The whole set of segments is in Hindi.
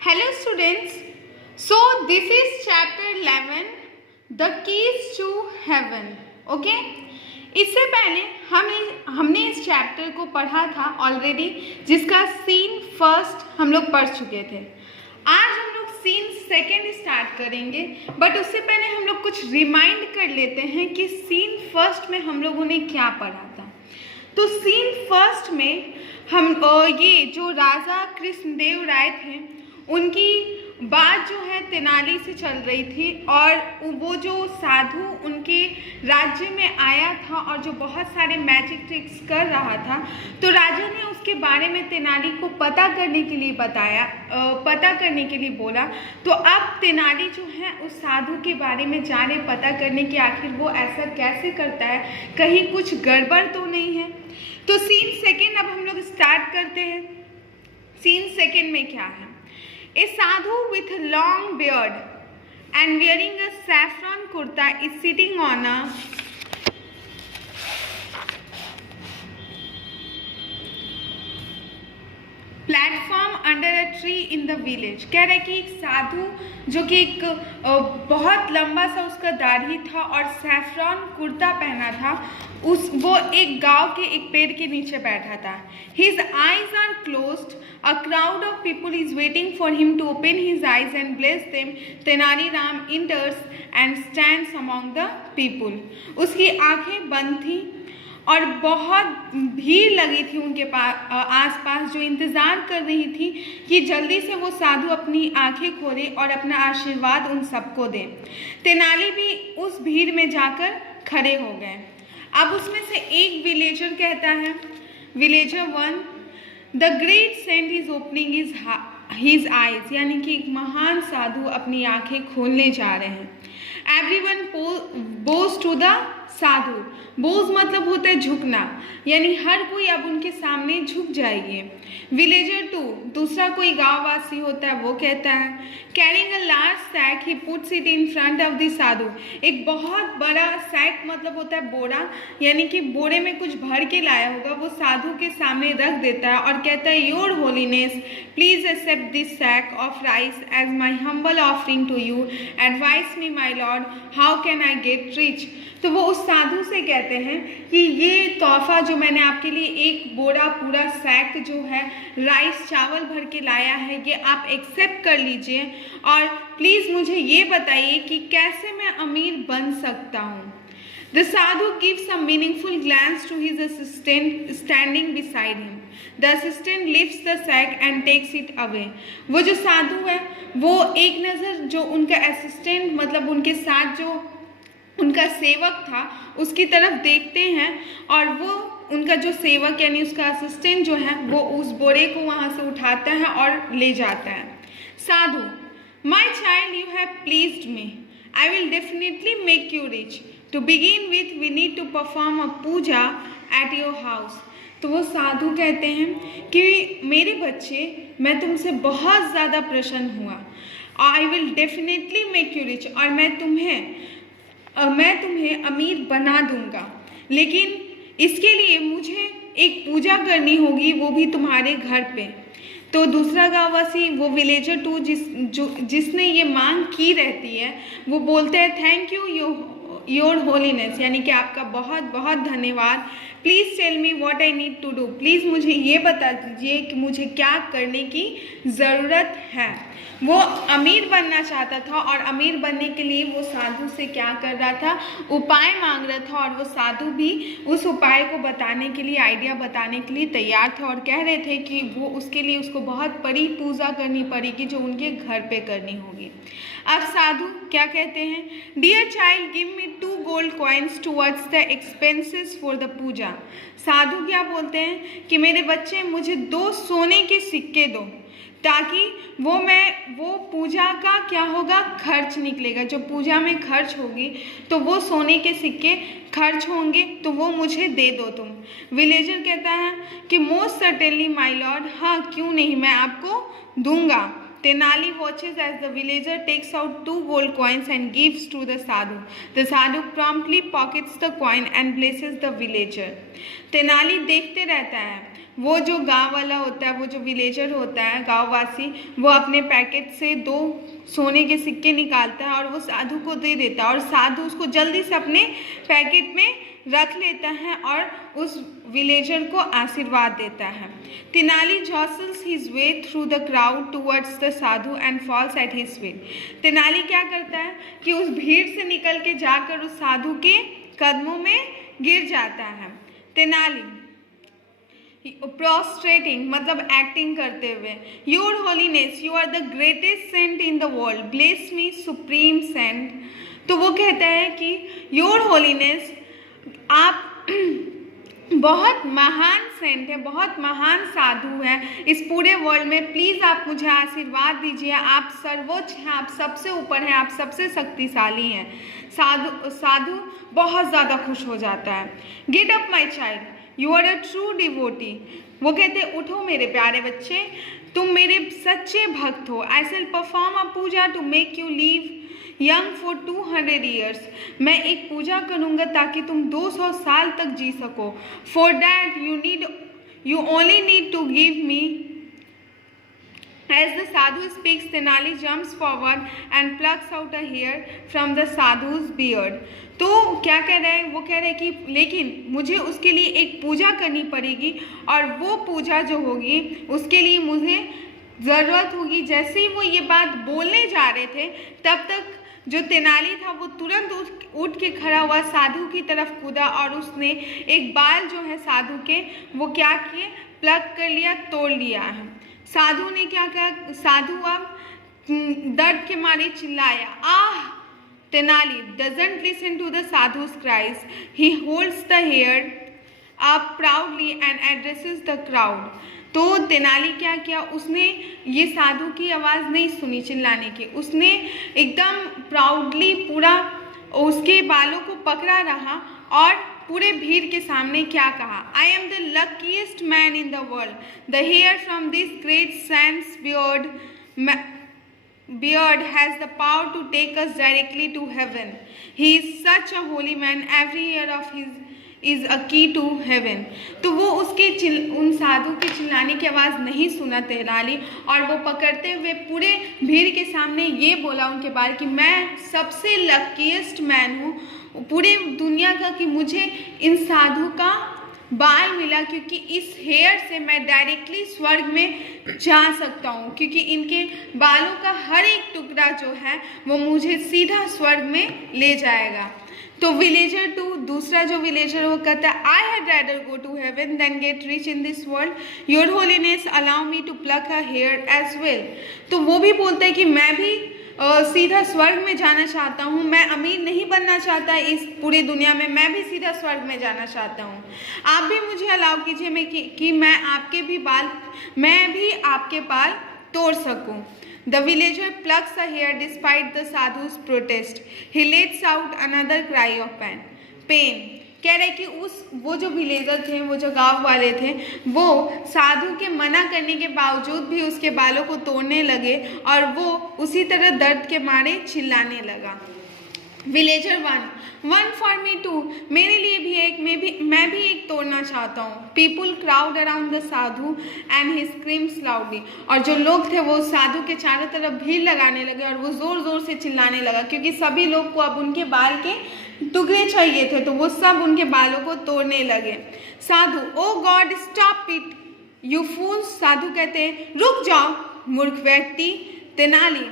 Hello students. So this is chapter 11, The Keys to Heaven. Okay? इससे पहले हमने इस चैप्टर को पढ़ा था ऑलरेडी, जिसका सीन फर्स्ट हम लोग पढ़ चुके थे। आज हम लोग सीन सेकेंड स्टार्ट करेंगे, बट उससे पहले हम लोग कुछ रिमाइंड कर लेते हैं कि सीन फर्स्ट में हम लोगों ने क्या पढ़ा था। तो सीन फर्स्ट में हम ये जो राजा कृष्णदेव राय थे, उनकी बात जो है तेनाली से चल रही थी, और वो जो साधु उनके राज्य में आया था और जो बहुत सारे मैजिक ट्रिक्स कर रहा था, तो राजा ने उसके बारे में तेनाली को पता करने के लिए बोला। तो अब तेनाली जो है उस साधु के बारे में जाने, पता करने की आखिर वो ऐसा कैसे करता है, कहीं कुछ गड़बड़ तो नहीं है। तो सीन सेकेंड अब हम लोग स्टार्ट करते हैं। सीन सेकेंड में क्या है? A sadhu with a long beard and wearing a saffron kurta is sitting on a platform under a tree in the village. कह रहे कि एक साधु जो कि एक बहुत लंबा सा उसका दाढ़ी था और सैफ्रॉन कुर्ता पहना था, वो एक गांव के एक पेड़ के नीचे बैठा था। His eyes are closed, a crowd of people is waiting for him to open his eyes and bless them. Tenali Rama enters and stands among the people. उसकी आंखें बंद थी और बहुत भीड़ लगी थी उनके आसपास, जो इंतज़ार कर रही थी कि जल्दी से वो साधु अपनी आंखें खोले और अपना आशीर्वाद उन सबको दे। तेनाली भी उस भीड़ में जाकर खड़े हो गए। अब उसमें से एक विलेजर कहता है, villager 1, the great saint is opening his eyes, यानी कि एक महान साधु अपनी आंखें खोलने जा रहे हैं। एवरीवन बोज टू द साधु। बोझ मतलब होता है झुकना, यानी हर कोई अब उनके सामने झुक जाइए। विलेजर 2, दूसरा कोई गांववासी होता है, वो कहता है, carrying a large sack he puts it in front of the sadhu. एक बहुत बड़ा सैक मतलब होता है बोरा, यानी कि बोरे में कुछ भर के लाया होगा, वो साधु के सामने रख देता है और कहता है, your holiness please accept this sack of rice as my humble offering to you. Advise me my lord, how can I get rich. तो वो उस साधु से कहते हैं कि ये तोहफा जो मैंने आपके लिए एक बोरा पूरा सैक जो है राइस चावल भर के लाया है, ये आप एक्सेप्ट कर लीजिए, और प्लीज़ मुझे ये बताइए कि कैसे मैं अमीर बन सकता हूँ। The sadhu gives a meaningful glance to his assistant standing beside him. The assistant lifts the sack and takes it away. वो जो साधु है वो एक नज़र जो उनका असिस्टेंट मतलब उनके साथ जो उनका सेवक था उसकी तरफ देखते हैं, और वो उनका जो सेवक यानी उसका असिस्टेंट जो है वो उस बोरे को वहाँ से उठाता है और ले जाता है। Sadhu, my child you have pleased me, I will definitely make you rich. To begin with we need to perform a puja at your house. तो वो साधु कहते हैं कि मेरे बच्चे, मैं तुमसे बहुत ज़्यादा प्रसन्न हुआ, आई will definitely make you rich, और मैं तुम्हें अमीर बना दूंगा, लेकिन इसके लिए मुझे एक पूजा करनी होगी, वो भी तुम्हारे घर पे। तो दूसरा गांववासी, वो विलेजर 2 जिसने ये मांग की रहती है, वो बोलते हैं, थैंक यू योर होलीनेस, यानी कि आपका बहुत बहुत धन्यवाद। Please tell me what I need to do, please मुझे ये बता दीजिए कि मुझे क्या करने की ज़रूरत है। वो अमीर बनना चाहता था, और अमीर बनने के लिए वो साधु से क्या कर रहा था, उपाय मांग रहा था, और वो साधु भी उस उपाय को बताने के लिए, आइडिया बताने के लिए तैयार थे, और कह रहे थे कि वो उसके लिए उसको बहुत बड़ी पूजा करनी पड़ेगी जो उनके घर पे करनी होगी। अब साधु क्या कहते हैं, dear child give me 2 gold coins towards the expenses for the puja. साधु क्या बोलते हैं कि मेरे बच्चे, मुझे 2 सोने के सिक्के दो, ताकि वो पूजा का क्या होगा, खर्च निकलेगा, जो पूजा में खर्च होगी तो वो सोने के सिक्के खर्च होंगे, तो वो मुझे दे दो तुम। विलेजर कहता है कि मोस्ट सर्टेनली माय लॉर्ड, हाँ क्यों नहीं, मैं आपको दूंगा। Tenali watches as the villager takes out 2 gold coins and gives to the sadhu. The sadhu promptly pockets the coin and blesses the villager. Tenali देखते रहता है, वो जो गांव वाला होता है, वो जो विलेजर होता है, गांववासी, वो अपने पैकेट से 2 सोने के सिक्के निकालता है और वो साधु को दे देता है और साधु उसको जल्दी से अपने पैकेट में रख लेता है और उस विलेजर को आशीर्वाद देता है। Tenali jostles his way through the crowd towards the sadhu and falls at his feet. Tenali क्या करता है कि उस भीड़ से निकल के जाकर उस साधु के कदमों में गिर जाता है। तेनाली प्रोस्ट्रेटिंग मतलब एक्टिंग करते हुए, your holiness you are the greatest saint in the world, bless me supreme saint. तो वो कहता है कि योर होलीनेस, आप बहुत महान सेंट है, बहुत महान साधु है इस पूरे वर्ल्ड में, प्लीज़ आप मुझे आशीर्वाद दीजिए, आप सर्वोच्च हैं, आप सबसे ऊपर हैं, आप सबसे शक्तिशाली हैं। साधु बहुत ज़्यादा खुश हो जाता है। Get up my child, you are a true devotee. वो कहते उठो मेरे प्यारे बच्चे, तुम मेरे सच्चे भक्त हो। I shall perform a puja to make you live young for 200 years. मैं एक पूजा करूँगा ताकि तुम 200 साल तक जी सको। For that you only need to give me. As the sadhu speaks, Tenali jumps forward and plucks out a hair from the sadhu's beard. तो क्या कह रहे हैं, वो कह रहे हैं कि लेकिन मुझे उसके लिए एक पूजा करनी पड़ेगी और वो पूजा जो होगी उसके लिए मुझे ज़रूरत होगी। जैसे ही वो ये बात बोलने जा रहे थे तब तक जो तेनाली था वो तुरंत उठ के खड़ा हुआ, साधु की तरफ कूदा और उसने एक बाल जो है साधु के वो क्या किए, प्लग कर लिया, तोड़ लिया है। साधु ने क्या कहा, साधु अब दर्द के मारे चिल्लाया, आह। Tenali doesn't listen to the sadhu's cries. He holds the hair up proudly and addresses the crowd. तो तेनाली क्या किया, उसने ये साधु की आवाज़ नहीं सुनी चिल्लाने की, उसने एकदम प्राउडली पूरा उसके बालों को पकड़ा रहा और पूरे भीड़ के सामने क्या कहा, I am the luckiest man in the world, the hair from this great saint's beard has the power to take us directly to heaven. He is such a holy man, every year of his is a key to heaven. तो वो उसके उन साधु के चिल्लाने की आवाज़ नहीं सुना तेनाली और वो पकड़ते हुए पूरे भीड़ के सामने ये बोला उनके बारे कि मैं सबसे लकीएस्ट मैन हूँ पूरे दुनिया का, कि मुझे इन साधु का बाल मिला क्योंकि इस हेयर से मैं डायरेक्टली स्वर्ग में जा सकता हूँ, क्योंकि इनके बालों का हर एक टुकड़ा जो है वो मुझे सीधा स्वर्ग में ले जाएगा। तो विलेजर टू, दूसरा जो विलेजर वो कहता है, I had rather go to heaven than get rich in this world, your holiness allow me to pluck a hair as well. तो वो भी बोलता है कि मैं भी सीधा स्वर्ग में जाना चाहता हूँ, मैं अमीर नहीं बनना चाहता इस पूरी दुनिया में, मैं भी सीधा स्वर्ग में जाना चाहता हूँ। आप भी मुझे अलाउ कीजिए कि मैं भी आपके बाल तोड़ सकूँ। The villager plucks a hair despite the sadhu's protest. He lets out another cry of pain. कह रहे कि वो जो विलेजर थे, वो जो गांव वाले थे, वो साधु के मना करने के बावजूद भी उसके बालों को तोड़ने लगे और वो उसी तरह दर्द के मारे चिल्लाने लगा। Villager one for me too, मेरे लिए भी एक, मैं भी एक तोड़ना चाहता हूँ। People crowd around the sadhu and he screams loudly. और जो लोग थे वो साधु के चारों तरफ भीड़ लगाने लगे और वो ज़ोर ज़ोर से चिल्लाने लगा, क्योंकि सभी लोग को अब उनके बाल के टुकड़े चाहिए थे, तो वो सब उनके बालों को तोड़ने लगे। साधु, ओ गॉड स्टॉप इट यू फूल्स। साधु कहते हैं, रुक जाओ मूर्ख व्यक्ति। Tenali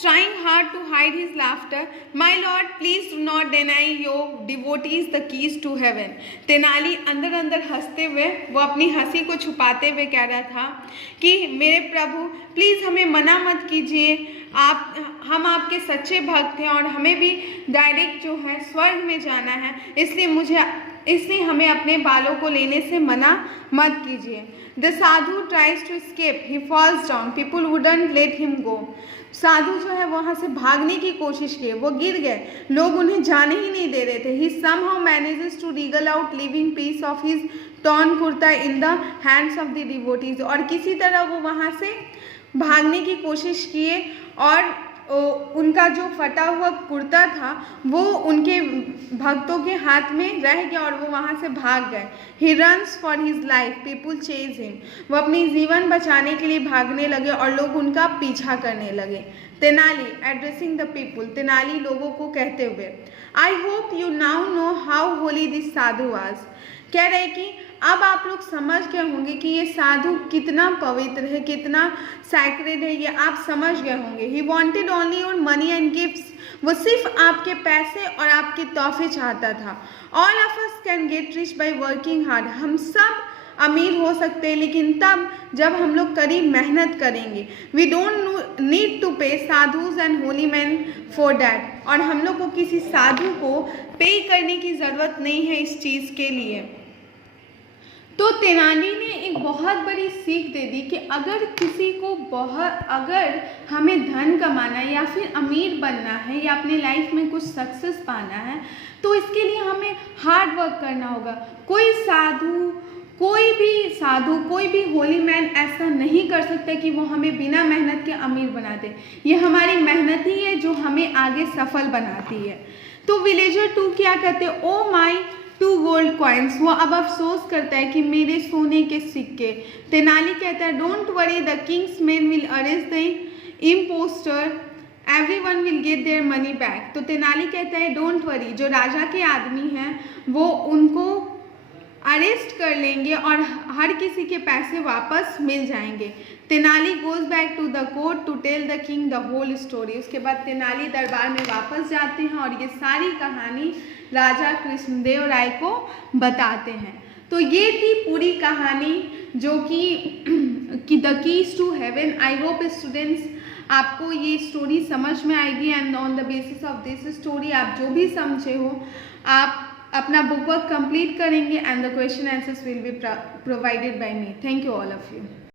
trying hard to hide his laughter, my lord please do not deny your devotees the keys to heaven. Tenali अंदर अंदर हंसते हुए, वो अपनी हंसी को छुपाते हुए कह रहा था कि मेरे प्रभु प्लीज़ हमें मना मत कीजिए, हम आपके सच्चे भक्त हैं और हमें भी डायरेक्ट जो है स्वर्ग में जाना है, इसलिए हमें अपने बालों को लेने से मना मत कीजिए। The sadhu tries to escape, he falls down, people wouldn't let him go. साधु जो है वहाँ से भागने की कोशिश की, वो गिर गए, लोग उन्हें जाने ही नहीं दे रहे थे। He somehow manages to wriggle out, leaving piece of his torn kurta in the hands of the devotees. और किसी तरह वो वहाँ से भागने की कोशिश किए और उनका जो फटा हुआ कुर्ता था वो उनके भक्तों के हाथ में रह गया और वो वहाँ से भाग गए। He runs for his life, people chase him. वो अपनी जीवन बचाने के लिए भागने लगे और लोग उनका पीछा करने लगे। Tenali addressing the people, Tenali लोगों को कहते हुए, I hope you now know how Holi this Sadhu was. कह रहे कि अब आप लोग समझ गए होंगे कि ये साधु कितना पवित्र है, कितना सैक्रेड है, ये आप समझ गए होंगे। He wanted only your money and gifts, वो सिर्फ आपके पैसे और आपके तोहफे चाहता था। All of us can get rich by working hard, हम सब अमीर हो सकते हैं लेकिन तब जब हम लोग कड़ी मेहनत करेंगे। वी डोंट नीड टू पे sadhus and Holi man for that, और हम लोग को किसी साधु को पे करने की ज़रूरत नहीं है इस चीज़ के लिए। तो तेनाली ने एक बहुत बड़ी सीख दे दी कि अगर किसी को अगर हमें धन कमाना है या फिर अमीर बनना है या अपने लाइफ में कुछ सक्सेस पाना है तो इसके लिए हमें हार्ड वर्क करना होगा। कोई भी होली मैन ऐसा नहीं कर सकता कि वो हमें बिना मेहनत के अमीर बना दे। ये हमारी मेहनत ही है जो हमें आगे सफल बनाती है। तो विलेजर 2 क्या कहते हैं, ओ माई 2 गोल्ड कॉइन्स, वो अब अफसोस करता है कि मेरे सोने के सिक्के। तेनाली कहता है, don't worry, the king's man will arrest the impostor, everyone will get their money back. तो तेनाली कहता है डोंट वरी, जो राजा के आदमी हैं वो उनको अरेस्ट कर लेंगे और हर किसी के पैसे वापस मिल जाएंगे। Tenali goes back to the court to tell the king the whole story. उसके बाद तेनाली दरबार में वापस जाते हैं और ये सारी कहानी राजा कृष्णदेव राय को बताते हैं। तो ये थी पूरी कहानी जो कि the keys to heaven. I hope students आपको ये स्टोरी समझ में आएगी and on the basis of this story आप जो भी समझे हो आप अपना बुक वर्क कंप्लीट करेंगे and the question answers will be provided by me. Thank you all of you.